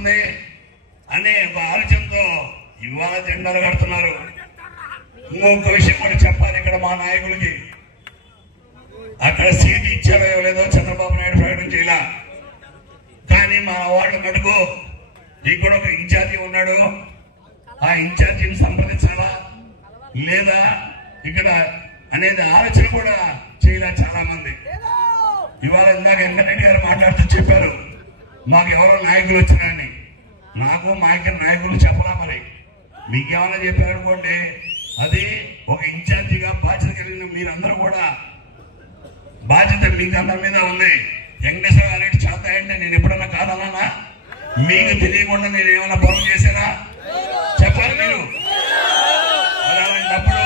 వస్తుంది అనే ఒక ఆలోచనతో ఇవాళ జెండాలు కడుతున్నారు. ఇంకొక విషయం కూడా చెప్పాలి ఇక్కడ మా నాయకులకి. అక్కడ సీట్ ఇచ్చారో లేదో చంద్రబాబు నాయుడు ప్రకటన చేయాల. కానీ మా వాళ్ళు మటుకు నీకు కూడా ఒక ఇన్ఛార్జి ఉన్నాడు, ఆ ఇన్ఛార్జిని సంప్రదించాలా లేదా ఇక్కడ అనేది ఆలోచన కూడా చేయాల చాలా మంది. ఇవాళ ఇందాక వెంకటరెడ్డి గారు మాట్లాడుతూ చెప్పారు మాకు ఎవరో నాయకులు వచ్చినారని. నాకు మా ఇక్కడ నాయకులు చెప్పలా. మరి మీకేమైనా చెప్పారనుకోండి, అది ఒక ఇన్ఛార్జిగా బాధ్యత కలిగిన మీరందరూ కూడా బాధ్యత మీకు అందరి మీద ఉంది. వెంకటేశ్వర గారి చేస్తాయంటే నేను ఎప్పుడన్నా కాదన్నా? మీకు తెలియకుండా నేను ఏమైనా పనులు చేశానా చెప్పాలి మీరు. అలాంటప్పుడు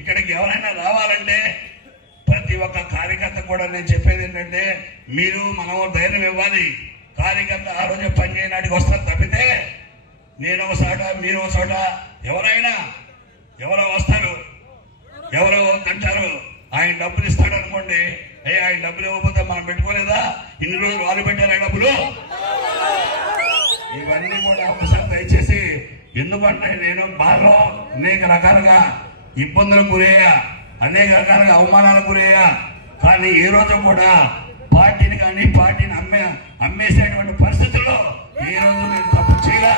ఇక్కడికి ఎవరైనా రావాలంటే ప్రతి ఒక్క కార్యకర్త కూడా నేను చెప్పేది ఏంటంటే మీరు మనం ధైర్యం ఇవ్వాలి. కార్యకర్త ఆ రోజు పనిచేయడానికి వస్తారు తప్పితే నేను ఒక చోట మీరు ఒక చోట ఎవరో వస్తారు, ఎవరో అంటారు ఆయన డబ్బులు ఇస్తాడు అనుకోండి. ఆయన డబ్బులు ఇవ్వకపోతే మనం పెట్టుకోలేదా? ఇన్ని రోజులు వాళ్ళు పెట్టారు డబ్బులు. ఇవన్నీ కూడా ఒకసారి దయచేసి, ఎందుకంటే నేను బాగా అనేక రకాలుగా ఇబ్బందులకు గురయ్యా, అనేక రకాలుగా అవమానాలకు గురయ్యా. కానీ ఏ రోజు కూడా పార్టీని కానీ పార్టీని అమ్మేసేటువంటి పరిస్థితుల్లో ఏ రోజు నేను తప్పు చేయగా.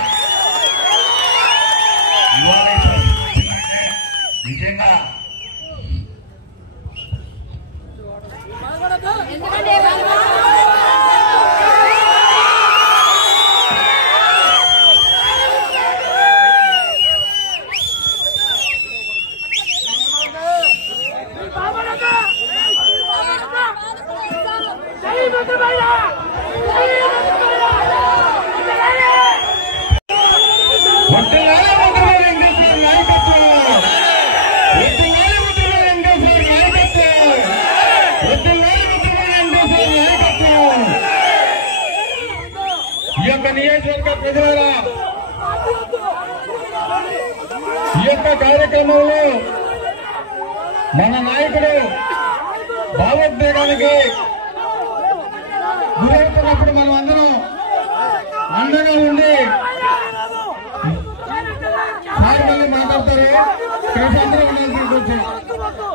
ఇవాళ నిజంగా ఈ యొక్క నియోజకవర్గ ప్రజలారా, ఈ యొక్క కార్యక్రమంలో మన నాయకుడు భావోద్వేగానికి గురవుతున్నప్పుడు మనం అందరం అండగా ఉండి సార్ మళ్ళీ మాట్లాడతారు.